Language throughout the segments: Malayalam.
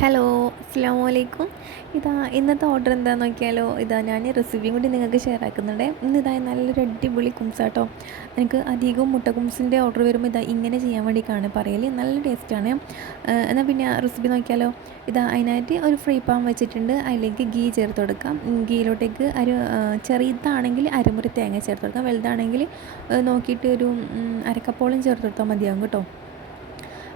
ഹലോ, അസ്സാം വലൈക്കും. ഇന്നത്തെ ഓർഡർ എന്താണെന്ന് നോക്കിയാലോ. ഞാൻ റെസിപ്പിയും കൂടി നിങ്ങൾക്ക് ഷെയർ ആക്കുന്നുണ്ട്. നല്ലൊരു അടിപൊളി കുംസാട്ടോ. എനിക്ക് അധികവും മുട്ട കുംസിൻ്റെ ഓർഡർ വരുമ്പോൾ ഇങ്ങനെ ചെയ്യാൻ വേണ്ടിയിട്ടാണ് പറയൽ. നല്ല ടേസ്റ്റാണ്. എന്നാൽ പിന്നെ റെസിപ്പി നോക്കിയാലോ. അതിനായിട്ട് ഒരു ഫ്രൈ പാൻ വെച്ചിട്ടുണ്ട്. അതിലേക്ക് ഗീ ചേർത്ത് കൊടുക്കാം. ഗീയിലോട്ടേക്ക് ചെറുതാണെങ്കിൽ അരമുറി തേങ്ങ ചേർത്ത് കൊടുക്കാം. വലുതാണെങ്കിൽ നോക്കിയിട്ട് ഒരു അരക്കപ്പോളം ചേർത്ത് കൊടുത്താൽ മതിയാകും കേട്ടോ.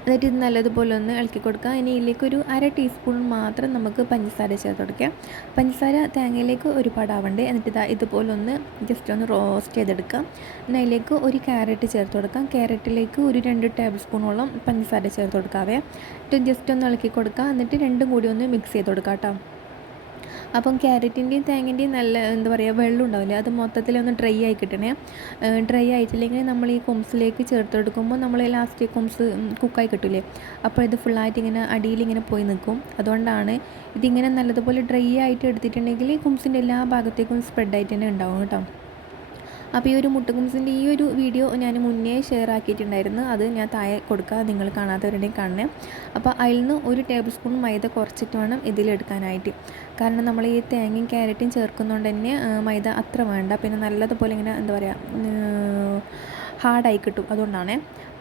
എന്നിട്ട് ഇത് നല്ലതുപോലെ ഒന്ന് ഇളക്കി കൊടുക്കുക. ഇനി ഇതിലേക്ക് ഒരു അര ടീസ്പൂൺ മാത്രം നമുക്ക് പഞ്ചസാര ചേർത്ത് കൊടുക്കാം. പഞ്ചസാര തേങ്ങയിലേക്ക് ഒരുപാട് ആവണ്ടേ. എന്നിട്ട് ഇതുപോലെ ഒന്ന് ജസ്റ്റ് ഒന്ന് റോസ്റ്റ് ചെയ്തെടുക്കാം. പിന്നെ അതിലേക്ക് ഒരു ക്യാരറ്റ് ചേർത്ത് കൊടുക്കാം. ക്യാരറ്റിലേക്ക് ഒരു 2 ടേബിൾ സ്പൂണോളം പഞ്ചസാര ചേർത്ത് കൊടുക്കാവേ. എന്നിട്ട് ജസ്റ്റ് ഒന്ന് ഇളക്കി കൊടുക്കുക. എന്നിട്ട് രണ്ടും കൂടി ഒന്ന് മിക്സ് ചെയ്ത് കൊടുക്കാം കേട്ടോ. അപ്പം ക്യാരറ്റിൻ്റെയും തേങ്ങൻ്റെയും നല്ല എന്താ പറയുക വെള്ളം ഉണ്ടാവില്ലേ, അത് മൊത്തത്തിലൊന്ന് ഡ്രൈ ആയി കിട്ടണേ. ഡ്രൈ ആയിട്ടില്ലെങ്കിൽ നമ്മൾ ഈ കുംസിലേക്ക് ചേർത്ത് കൊടുക്കുമ്പോൾ നമ്മൾ ലാസ്റ്റ് കുംസ് കുക്കായി കിട്ടില്ലേ, അപ്പോൾ ഇത് ഫുള്ളായിട്ട് ഇങ്ങനെ അടിയിലിങ്ങനെ പോയി നിൽക്കും. അതുകൊണ്ടാണ് ഇതിങ്ങനെ നല്ലതുപോലെ ഡ്രൈ ആയിട്ട് എടുത്തിട്ടുണ്ടെങ്കിൽ കുംസിൻ്റെ എല്ലാ ഭാഗത്തേക്കും സ്പ്രെഡായിട്ട് തന്നെ ഉണ്ടാവും കേട്ടോ. അപ്പോൾ ഈ ഒരു മുട്ടക്കുംസിൻ്റെ ഈ ഒരു വീഡിയോ ഞാൻ മുന്നേ ഷെയർ ആക്കിയിട്ടുണ്ടായിരുന്നു. അത് ഞാൻ താഴെ കൊടുക്കുക, നിങ്ങൾ കാണാത്തവരുടെയും കാണണേ. അപ്പോൾ അതിൽ നിന്ന് ഒരു ടേബിൾ സ്പൂൺ മൈദ കുറച്ചിട്ട് വേണം ഇതിലെടുക്കാനായിട്ട്. കാരണം നമ്മൾ ഈ തേങ്ങയും ക്യാരറ്റും ചേർക്കുന്നതുകൊണ്ട് തന്നെ മൈദ അത്ര വേണ്ട. പിന്നെ നല്ലതുപോലെ ഇങ്ങനെ എന്താ പറയുക ഹാർഡായി കിട്ടും.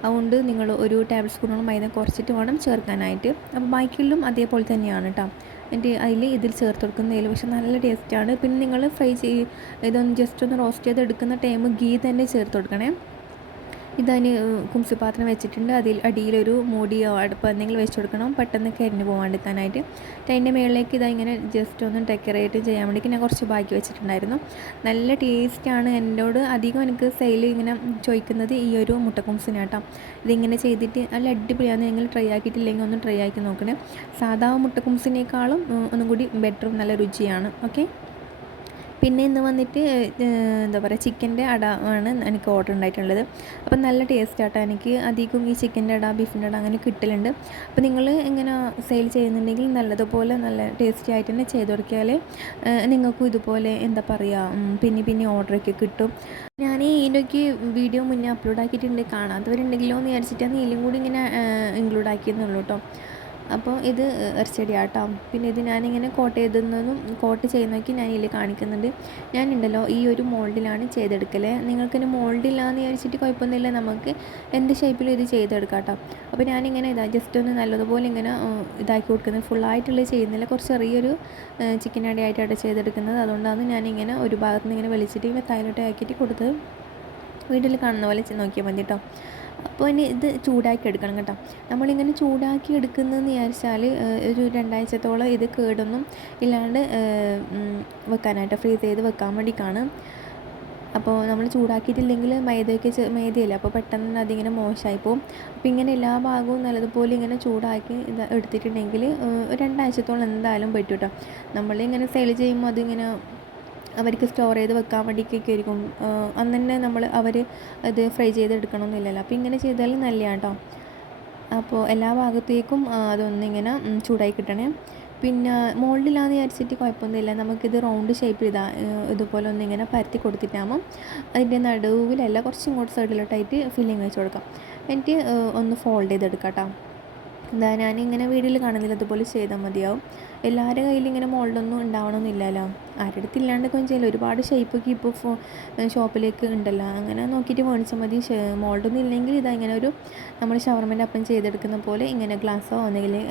അതുകൊണ്ട് നിങ്ങൾ ഒരു ടേബിൾ സ്പൂണോളം മൈദ കുറച്ചിട്ട് വേണം ചേർക്കാനായിട്ട്. അപ്പോൾ ബാക്കിയെല്ലാം അതേപോലെ തന്നെയാണ് കേട്ടോ. എന്നിട്ട് ഇതിൽ ചേർത്ത് കൊടുക്കുന്നതിൽ പക്ഷെ നല്ല ടേസ്റ്റാണ്. പിന്നെ നിങ്ങൾ ഇതൊന്ന് ജസ്റ്റ് ഒന്ന് റോസ്റ്റ് ചെയ്ത് എടുക്കുന്ന ടൈം ഗീ തന്നെ ചേർത്ത് കൊടുക്കണേ. ഇതിന് കുംസി പാത്രം വെച്ചിട്ടുണ്ട്. അടിയിലൊരു മൂടിയോ അടുപ്പ് എന്തെങ്കിലും വെച്ച് കൊടുക്കണം, പെട്ടെന്ന് കരിഞ്ഞ് പോകാണ്ടിരിക്കാനായിട്ട്. അതിൻ്റെ മുകളിലേക്ക് ഇങ്ങനെ ജസ്റ്റ് ഒന്ന് ഡെക്കറേറ്റ് ചെയ്യാൻ വേണ്ടിയിട്ട് ഞാൻ കുറച്ച് ബാക്കി വെച്ചിട്ടുണ്ടായിരുന്നു. നല്ല ടേസ്റ്റാണ്. എന്നോട് അധികം എനിക്ക് സെയിൽ ഇങ്ങനെ ചോദിക്കുന്നത് ഈ ഒരു മുട്ടക്കുംസിനാട്ടോ. ഇതിങ്ങനെ ചെയ്തിട്ട് നല്ല അടിപൊളിയാണ്. നിങ്ങൾ ട്രൈ ആക്കിയിട്ടില്ലെങ്കിൽ ഒന്ന് ട്രൈ ആക്കി നോക്കണേ. സാധാ മുട്ടക്കുംസിനേക്കാളും ഒന്നും കൂടി ബെറ്ററും നല്ല രുചിയാണ്. ഓക്കെ. പിന്നെ ഇന്ന് വന്നിട്ട് എന്താ പറയുക ചിക്കൻ്റെ അട ആണ് എനിക്ക് ഓർഡർ ഉണ്ടായിട്ടുള്ളത്. അപ്പം നല്ല ടേസ്റ്റ് ആട്ടോ. എനിക്ക് അധികം ഈ ചിക്കൻ്റെ അട ബീഫിൻ്റെ അട അങ്ങനെ കിട്ടലുണ്ട്. അപ്പോൾ നിങ്ങൾ ഇങ്ങനെ സെയിൽ ചെയ്യുന്നുണ്ടെങ്കിൽ നല്ലതുപോലെ നല്ല ടേസ്റ്റി ആയിട്ട് തന്നെ ചെയ്ത് കൊടുക്കിയാൽ നിങ്ങൾക്കും ഇതുപോലെ എന്താ പറയുക പിന്നെ ഓർഡറൊക്കെ കിട്ടും. ഞാൻ ഇതിൻ്റെയൊക്കെ വീഡിയോ മുന്നേ അപ്ലോഡ് ആക്കിയിട്ടുണ്ട്. കാണാത്തവരുണ്ടെങ്കിലോ എന്ന് വിചാരിച്ചിട്ടാണ് ഇതിലും കൂടി ഇങ്ങനെ ഇൻക്ലൂഡ് ആക്കിയെന്നുള്ളൂ കേട്ടോ. അപ്പോൾ ഇത് ഇറച്ചിയടിയാട്ടോ. പിന്നെ ഇത് ഞാനിങ്ങനെ കോട്ട് ചെയ്യുന്നതൊക്കെ ഞാൻ ഇതിൽ കാണിക്കുന്നുണ്ട്. ഞാനുണ്ടല്ലോ ഈ ഒരു മോൾഡിലാണ് ചെയ്തെടുക്കൽ. നിങ്ങൾക്കിന് മോൾഡില്ലാന്ന് വിചാരിച്ചിട്ട് കുഴപ്പമൊന്നുമില്ല, നമുക്ക് എന്ത് ഷേപ്പിലും ഇത് ചെയ്തെടുക്കാം കേട്ടോ. അപ്പോൾ ഞാനിങ്ങനെ ജസ്റ്റ് ഒന്ന് നല്ലതുപോലെ ഇങ്ങനെ ഇതാക്കി കൊടുക്കുന്നത്. ഫുള്ളായിട്ടുള്ള ചെയ്യുന്നില്ല, കുറച്ച് ചെറിയൊരു ചിക്കൻ അടിയായിട്ടാണ് ചെയ്തെടുക്കുന്നത്. അതുകൊണ്ടാണ് ഞാനിങ്ങനെ ഒരു ഭാഗത്ത് നിന്ന് ഇങ്ങനെ വലിച്ചിട്ട് ഇങ്ങനെ തൈലോട്ട് ആക്കിയിട്ട് കൊടുത്തത്. വീട്ടിൽ കാണുന്ന പോലെ നോക്കിയാൽ മതി കേട്ടോ. അപ്പോൾ ഇനി ഇത് ചൂടാക്കി എടുക്കണം കേട്ടോ. നമ്മളിങ്ങനെ ചൂടാക്കി എടുക്കുന്നതെന്ന് വിചാരിച്ചാൽ ഒരു 2 ആഴ്ചത്തോളം ഇത് കേടൊന്നും ഇല്ലാണ്ട് വെക്കാനായിട്ട് ഫ്രീസ് ചെയ്ത് വെക്കാൻ വേണ്ടിയിട്ടാണ്. അപ്പോൾ നമ്മൾ ചൂടാക്കിയിട്ടില്ലെങ്കിൽ മൈദയല്ല, അപ്പോൾ പെട്ടെന്ന് അതിങ്ങനെ മോശമായി പോകും. അപ്പോൾ ഇങ്ങനെ എല്ലാ ഭാഗവും നല്ലതുപോലെ ഇങ്ങനെ ചൂടാക്കി എടുത്തിട്ടുണ്ടെങ്കിൽ 2 ആഴ്ചത്തോളം എന്തായാലും പറ്റും കേട്ടോ. നമ്മളിങ്ങനെ സെയിൽ ചെയ്യുമ്പോൾ അതിങ്ങനെ അവർക്ക് സ്റ്റോർ ചെയ്ത് വെക്കാൻ വേണ്ടിയിട്ടൊക്കെ ആയിരിക്കും. അന്ന് തന്നെ അവർ അത് ഫ്രൈ ചെയ്തെടുക്കണമെന്നില്ലല്ലോ. അപ്പോൾ ഇങ്ങനെ ചെയ്താൽ നല്ലതാണ് കേട്ടോ. അപ്പോൾ എല്ലാ ഭാഗത്തേക്കും അതൊന്നിങ്ങനെ ചൂടായി കിട്ടണേ. പിന്നെ മോൾഡിലാന്ന് വിചാരിച്ചിട്ട് കുഴപ്പമൊന്നുമില്ല, നമുക്കിത് റൗണ്ട് ഷേപ്പിൽ ഇതുപോലെ ഒന്നിങ്ങനെ പരത്തി കൊടുത്തിട്ടാകുമ്പം അതിൻ്റെ നടുവിലല്ല കുറച്ചും കൂടെ സൈഡിലോട്ടായിട്ട് ഫില്ലിങ് വെച്ച് കൊടുക്കാം. എന്നിട്ട് ഒന്ന് ഫോൾഡ് ചെയ്തെടുക്കാം കേട്ടോ. ഞാനിങ്ങനെ വീഡിയോയിൽ കാണുന്നില്ല, അതുപോലെ ചെയ്താൽ മതിയാവും. എല്ലാവരുടെ കയ്യിൽ ഇങ്ങനെ മോൾഡൊന്നും ഉണ്ടാവണമെന്നില്ലല്ലോ. ആരുടെ അടുത്തില്ലാണ്ടൊക്കെ ചെയ്യില്ല. ഒരുപാട് ഷേപ്പൊക്കെ ഇപ്പോൾ ഷോപ്പിലേക്ക് ഉണ്ടല്ലോ, അങ്ങനെ നോക്കിയിട്ട് മേടിച്ചാൽ മതി. മോൾഡൊന്നും ഇല്ലെങ്കിൽ ഇങ്ങനെ ഒരു നമ്മൾ ഷവർമേൻ്റെ അപ്പം ചെയ്തെടുക്കുന്ന പോലെ ഇങ്ങനെ ഗ്ലാസ്സോ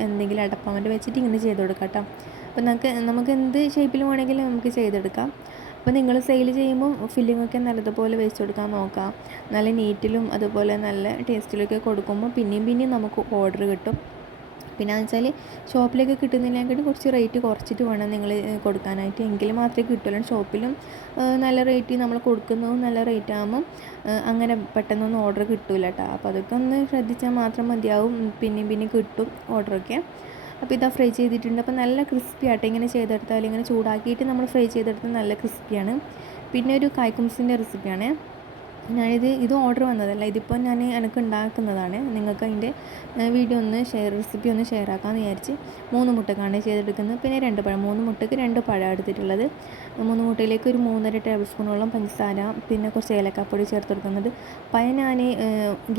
എന്തെങ്കിലും അടപ്പാമൻ്റെ വെച്ചിട്ട് ഇങ്ങനെ ചെയ്ത് കൊടുക്കാം കേട്ടോ. അപ്പോൾ നമുക്ക് എന്ത് ഷേപ്പിൽ വേണമെങ്കിലും നമുക്ക് ചെയ്തെടുക്കാം. അപ്പോൾ നിങ്ങൾ സെയിൽ ചെയ്യുമ്പോൾ ഫില്ലിങ്ങൊക്കെ നല്ലതുപോലെ വെച്ച് കൊടുക്കാൻ നോക്കാം. നല്ല നീറ്റിലും അതുപോലെ നല്ല ടേസ്റ്റിലൊക്കെ കൊടുക്കുമ്പോൾ പിന്നെയും നമുക്ക് ഓർഡർ കിട്ടും. പിന്നെ വെച്ചാൽ ഷോപ്പിലേക്ക് കിട്ടുന്നതിനെക്കാട്ടും കുറച്ച് റേറ്റ് കുറച്ചിട്ട് വേണം നിങ്ങൾ കൊടുക്കാനായിട്ട്, എങ്കിൽ മാത്രമേ കിട്ടുള്ളൂ. ഷോപ്പിലും നല്ല റേറ്റ് നമ്മൾ കൊടുക്കുന്നതും നല്ല റേറ്റ് ആകുമ്പം അങ്ങനെ പെട്ടെന്നൊന്നും ഓർഡർ കിട്ടില്ല കേട്ടോ. അപ്പോൾ അതൊക്കെ ഒന്ന് ശ്രദ്ധിച്ചാൽ മാത്രം മതിയാവും. പിന്നെ കിട്ടും ഓർഡറൊക്കെ. അപ്പോൾ ഫ്രൈ ചെയ്തിട്ടുണ്ട്. അപ്പോൾ നല്ല ക്രിസ്പി ആയിട്ട് ഇങ്ങനെ ചെയ്തെടുത്താൽ ഇങ്ങനെ ചൂടാക്കിയിട്ട് നമ്മൾ ഫ്രൈ ചെയ്തെടുത്താൽ നല്ല ക്രിസ്പിയാണ്. പിന്നെ ഒരു കായ്ക്കുംസിൻ്റെ റെസിപ്പിയാണ്. ഇത് ഓർഡർ വന്നതല്ല, ഇതിപ്പോൾ എനിക്ക് ഉണ്ടാക്കുന്നതാണ്. നിങ്ങൾക്ക് അതിൻ്റെ വീഡിയോ റെസിപ്പി ഒന്ന് ഷെയർ ആക്കാമെന്ന് വിചാരിച്ച് 3 മുട്ടക്കാണ് ചെയ്തെടുക്കുന്നത്. പിന്നെ 2 പഴം, 3 മുട്ടയ്ക്ക് 2 പഴം എടുത്തിട്ടുള്ളത്. 3 മുട്ടയിലേക്ക് ഒരു 3.5 ടേബിൾ സ്പൂണോളം പഞ്ചസാര, പിന്നെ കുറച്ച് ഏലക്കാപ്പൊടി ചേർത്ത് കൊടുക്കുന്നത്. പഴം ഞാൻ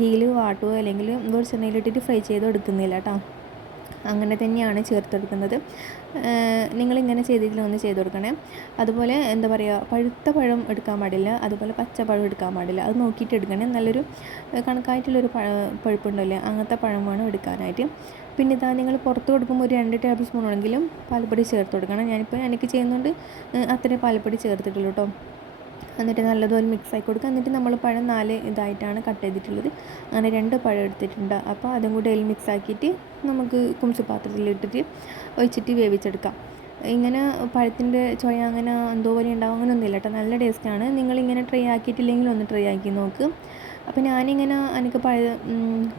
ഗീയിൽ വാട്ടുകയോ അല്ലെങ്കിൽ വെളിച്ചെണ്ണയിലിട്ടിട്ട് ഫ്രൈ ചെയ്ത് എടുക്കുന്നില്ല കേട്ടോ. അങ്ങനെ തന്നെയാണ് ചേർത്ത് കൊടുക്കുന്നത്. നിങ്ങളിങ്ങനെ ചെയ്തിട്ടില്ല ഒന്ന് ചെയ്ത് കൊടുക്കണേ. അതുപോലെ എന്താ പറയുക, പഴുത്ത പഴം എടുക്കാൻ പാടില്ല, അതുപോലെ പച്ചപ്പഴം എടുക്കാൻ പാടില്ല. അത് നോക്കിയിട്ട് എടുക്കണേ. നല്ലൊരു കണക്കായിട്ടുള്ളൊരു പഴുപ്പുണ്ടല്ലേ, അങ്ങനത്തെ പഴം വേണം എടുക്കാനായിട്ട്. പിന്നെ ഇതാ നിങ്ങൾ പുറത്ത് കൊടുക്കുമ്പോൾ ഒരു 2 ടേബിൾ സ്പൂണെങ്കിലും പാൽപ്പൊടി ചേർത്ത് കൊടുക്കണം. ഞാനിപ്പോൾ എനിക്ക് ചെയ്യുന്നുണ്ട് അത്രയും പാൽപ്പൊടി ചേർത്തിട്ടുള്ളൂ കേട്ടോ. എന്നിട്ട് നല്ലതുപോലെ മിക്സ് ആക്കി കൊടുക്കുക. എന്നിട്ട് നമ്മൾ പഴം 4 ഇതായിട്ടാണ് കട്ട് ചെയ്തിട്ടുള്ളത്. അങ്ങനെ 2 പഴം എടുത്തിട്ടുണ്ട്. അപ്പോൾ അതും കൂടി അതിൽ മിക്സ് ആക്കിയിട്ട് നമുക്ക് കുംസു പാത്രത്തിലിട്ടിട്ട് ഒഴിച്ചിട്ട് വേവിച്ചെടുക്കാം. ഇങ്ങനെ പഴത്തിൻ്റെ ചുവ അങ്ങനെ എന്തോ പോലെ ഉണ്ടാവും, അങ്ങനെയൊന്നുമില്ല കേട്ടോ. നല്ല ടേസ്റ്റാണ്. നിങ്ങളിങ്ങനെ ട്രൈ ആക്കിയിട്ടില്ലെങ്കിൽ ഒന്ന് ട്രൈ ആക്കി നോക്ക്. അപ്പോൾ ഞാനിങ്ങനെ എനിക്ക്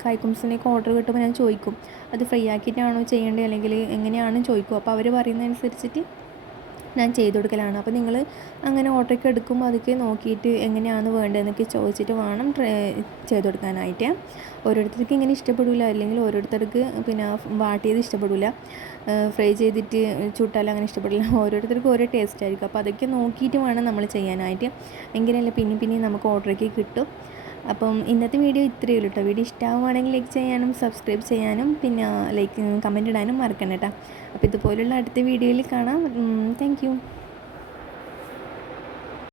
കായ്ക്കുംസിനൊക്കെ ഓർഡർ കിട്ടുമ്പോൾ ഞാൻ ചോദിക്കും, അത് ഫ്രൈ ആക്കിയിട്ടാണോ ചെയ്യേണ്ടത് അല്ലെങ്കിൽ എങ്ങനെയാണെന്ന് ചോദിക്കും. അപ്പോൾ അവർ പറയുന്നതനുസരിച്ചിട്ട് ഞാൻ ചെയ്ത് കൊടുക്കലാണ്. അപ്പോൾ നിങ്ങൾ അങ്ങനെ ഓർഡറൊക്കെ എടുക്കുമ്പോൾ അതൊക്കെ നോക്കിയിട്ട് എങ്ങനെയാണ് വേണ്ടതെന്നൊക്കെ ചോദിച്ചിട്ട് വേണം ചെയ്ത് കൊടുക്കാനായിട്ട്. ഓരോരുത്തർക്ക് ഇങ്ങനെ ഇഷ്ടപ്പെടില്ല, അല്ലെങ്കിൽ ഓരോരുത്തർക്ക് പിന്നെ വാട്ടിയത് ഇഷ്ടപ്പെടില്ല, ഫ്രൈ ചെയ്തിട്ട് ചുട്ടാൽ അങ്ങനെ ഇഷ്ടപ്പെടില്ല. ഓരോരുത്തർക്കും ഓരോ ടേസ്റ്റ് ആയിരിക്കും. അപ്പോൾ അതൊക്കെ നോക്കിയിട്ട് വേണം നമ്മൾ ചെയ്യാനായിട്ട്. എങ്കിലല്ലേ പിന്നെയും നമുക്ക് ഓർഡറൊക്കെ കിട്ടും. അപ്പം ഇന്നത്തെ വീഡിയോ ഇത്രയേ ഉള്ളൂ കേട്ടോ. വീഡിയോ ഇഷ്ടമാവുകയാണെങ്കിൽ ലൈക്ക് ചെയ്യാനും സബ്സ്ക്രൈബ് ചെയ്യാനും പിന്നെ കമൻറ്റ് ഇടാനും മറക്കണ്ട കേട്ടോ. അപ്പോൾ ഇതുപോലുള്ള അടുത്ത വീഡിയോയിൽ കാണാം. Thank you.